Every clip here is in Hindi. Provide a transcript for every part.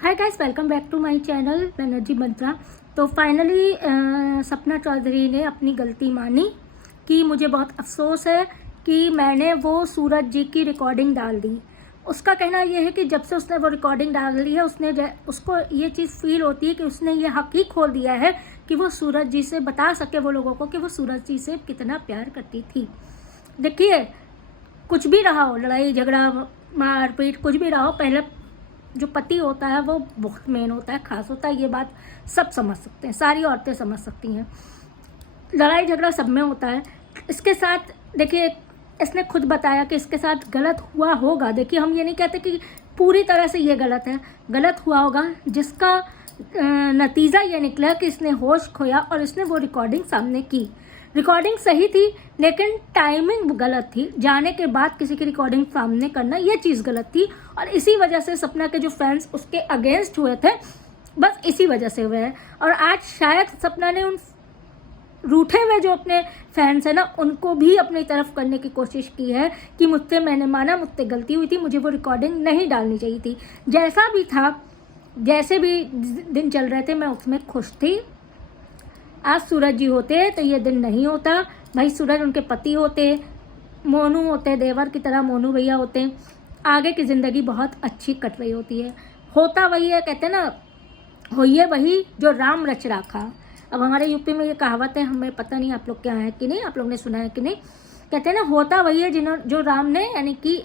Hi guys, welcome back to my channel Energy Mantra. तो फाइनली सपना चौधरी ने अपनी गलती मानी कि मुझे बहुत अफसोस है कि मैंने वो सूरज जी की रिकॉर्डिंग डाल दी। उसका कहना यह है कि जब से उसने वो रिकॉर्डिंग डाल दी है उसको ये चीज़ फील होती है कि उसने ये हक ही खोल दिया है कि वो सूरज जी से बता सके वो लोगों को कि वो सूरज जी से कितना प्यार करती थी। देखिए, कुछ भी रहा हो, लड़ाई झगड़ा मारपीट कुछ भी रहा हो, पहले जो पति होता है वो बहुत मेन होता है, खास होता है। ये बात सब समझ सकते हैं, सारी औरतें समझ सकती हैं। लड़ाई झगड़ा सब में होता है। इसके साथ देखिए, इसने खुद बताया कि इसके साथ गलत हुआ होगा। देखिए, हम ये नहीं कहते कि पूरी तरह से ये गलत है, गलत हुआ होगा, जिसका नतीजा ये निकला कि इसने होश खोया और इसने वो रिकॉर्डिंग सामने की। रिकॉर्डिंग सही थी लेकिन टाइमिंग गलत थी। जाने के बाद किसी की रिकॉर्डिंग सामने करना ये चीज़ गलत थी और इसी वजह से सपना के जो फैंस उसके अगेंस्ट हुए थे, बस इसी वजह से हुए हैं। और आज शायद सपना ने उन रूठे हुए जो अपने फैंस हैं ना, उनको भी अपनी तरफ करने की कोशिश की है कि मैंने माना मुझसे गलती हुई थी, मुझे वो रिकॉर्डिंग नहीं डालनी चाहिए थी। जैसा भी था, जैसे भी दिन चल रहे थे, मैं उसमें खुश थी। आज सूरज जी होते तो ये दिन नहीं होता। भाई, सूरज उनके पति होते, मोनू होते, देवर की तरह मोनू भैया होते, आगे की ज़िंदगी बहुत अच्छी कट रही होती है। होता वही है, कहते हैं ना, होइए वही जो राम रच राखा। अब हमारे यूपी में ये कहावत है, हमें पता नहीं आप लोग क्या है कि नहीं, आप लोग ने सुना है कि नहीं। कहते हैं ना, होता वही है जो राम ने यानी कि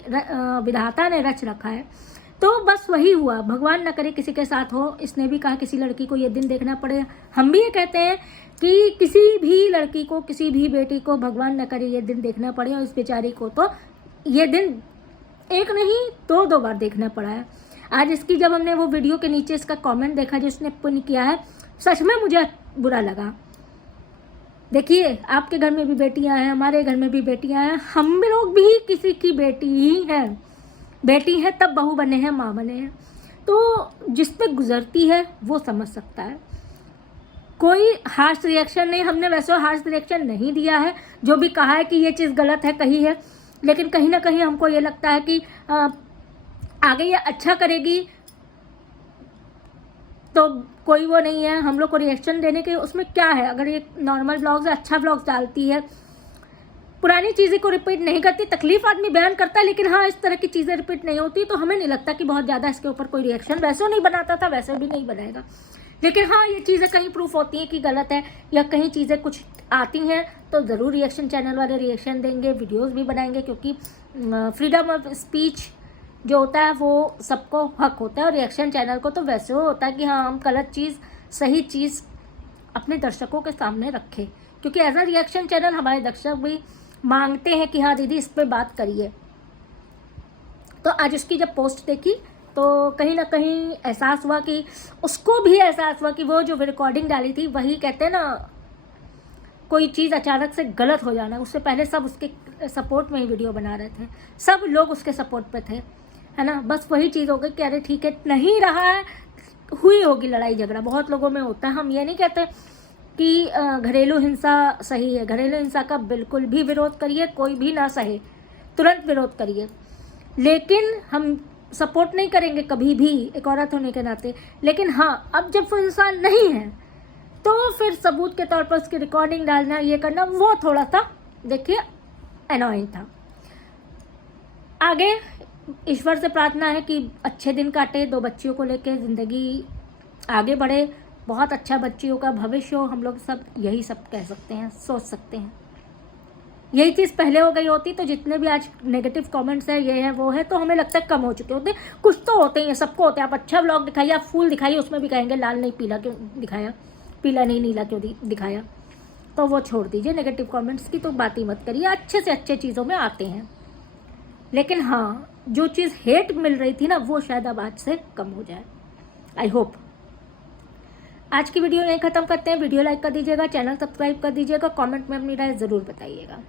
विधाता ने रच रखा है। तो बस वही हुआ। भगवान न करे किसी के साथ हो। इसने भी कहा किसी लड़की को ये दिन देखना पड़े। हम भी ये कहते हैं कि किसी भी लड़की को, किसी भी बेटी को भगवान न करे ये दिन देखना पड़े, और इस बेचारी को तो ये दिन एक नहीं दो बार देखना पड़ा है। आज इसकी जब हमने वो वीडियो के नीचे इसका कमेंट देखा जो उसने पुण्य किया है, सच में मुझे बुरा लगा। देखिए, आपके घर में भी बेटियां हैं, हमारे घर में भी बेटियां हैं, हम लोग भी किसी की बेटी ही हैं। बेटी है तब बहू बने हैं, माँ बने हैं। तो जिस पे गुजरती है वो समझ सकता है। कोई हार्श रिएक्शन नहीं, हमने वैसे हार्श रिएक्शन नहीं दिया है। जो भी कहा है कि ये चीज़ गलत है कही है, लेकिन कहीं ना कहीं हमको ये लगता है कि आगे ये अच्छा करेगी तो कोई वो नहीं है हम लोग को रिएक्शन देने के। उसमें क्या है, अगर ये नॉर्मल ब्लॉग्स, अच्छा ब्लॉग्स डालती है, पुरानी चीज़ें को रिपीट नहीं करती, तकलीफ आदमी बयान करता है, लेकिन हाँ, इस तरह की चीज़ें रिपीट नहीं होती, तो हमें नहीं लगता कि बहुत ज़्यादा इसके ऊपर कोई रिएक्शन। वैसे नहीं बनाता था, वैसे भी नहीं बनाएगा। लेकिन हाँ, ये चीज़ें कहीं प्रूफ होती हैं कि गलत है, या कहीं चीज़ें कुछ आती हैं तो ज़रूर रिएक्शन चैनल वाले रिएक्शन देंगे, वीडियोज़ भी बनाएंगे, क्योंकि फ्रीडम ऑफ स्पीच जो होता है वो सबको हक होता है। और रिएक्शन चैनल को तो वैसे हो होता है कि हाँ, हम गलत चीज़ सही चीज़ अपने दर्शकों के सामने रखें, क्योंकि एज अ रिएक्शन चैनल हमारे दर्शक भी मांगते हैं कि हाँ दीदी इस पर बात करिए। तो आज उसकी जब पोस्ट देखी तो कहीं ना कहीं एहसास हुआ कि उसको भी एहसास हुआ कि वो जो रिकॉर्डिंग डाली थी, वही कहते हैं ना, कोई चीज़ अचानक से गलत हो जाना। उससे पहले सब उसके सपोर्ट में ही वीडियो बना रहे थे, सब लोग उसके सपोर्ट पे थे, है ना। बस वही चीज़ हो गई कि अरे ठीक है, नहीं रहा है, हुई होगी लड़ाई झगड़ा, बहुत लोगों में होता है। हम ये नहीं कहते कि घरेलू हिंसा सही है। घरेलू हिंसा का बिल्कुल भी विरोध करिए, कोई भी ना सहे तुरंत विरोध करिए, लेकिन हम सपोर्ट नहीं करेंगे कभी भी एक औरत होने के नाते। लेकिन हाँ, अब जब वो इंसान नहीं है तो फिर सबूत के तौर पर उसकी रिकॉर्डिंग डालना, ये करना, वो थोड़ा सा देखिए एनॉइंग था। आगे ईश्वर से प्रार्थना है कि अच्छे दिन काटे, 2 बच्चियों को लेके ज़िंदगी आगे बढ़े, बहुत अच्छा बच्चियों का भविष्य हो। हम लोग सब यही सब कह सकते हैं, सोच सकते हैं। यही चीज़ पहले हो गई होती तो जितने भी आज नेगेटिव कमेंट्स है, ये है वो है, तो हमें लगता है कम हो चुके होते। कुछ तो होते ही हैं, सबको होते हैं। आप अच्छा व्लॉग दिखाइए, आप फूल दिखाइए, उसमें भी कहेंगे लाल नहीं पीला क्यों दिखाया, पीला नहीं नीला क्यों दिखाया। तो वो छोड़ दीजिए, नेगेटिव कमेंट्स की तो बात ही मत करिए। अच्छे से अच्छे चीज़ों में आते हैं, लेकिन हाँ, जो चीज़ हेट मिल रही थी ना, वो शायद अब आज से कम हो जाए, आई होप। आज की वीडियो यहीं ख़त्म करते हैं। वीडियो लाइक कर दीजिएगा, चैनल सब्सक्राइब कर दीजिएगा, कमेंट में अपनी राय ज़रूर बताइएगा।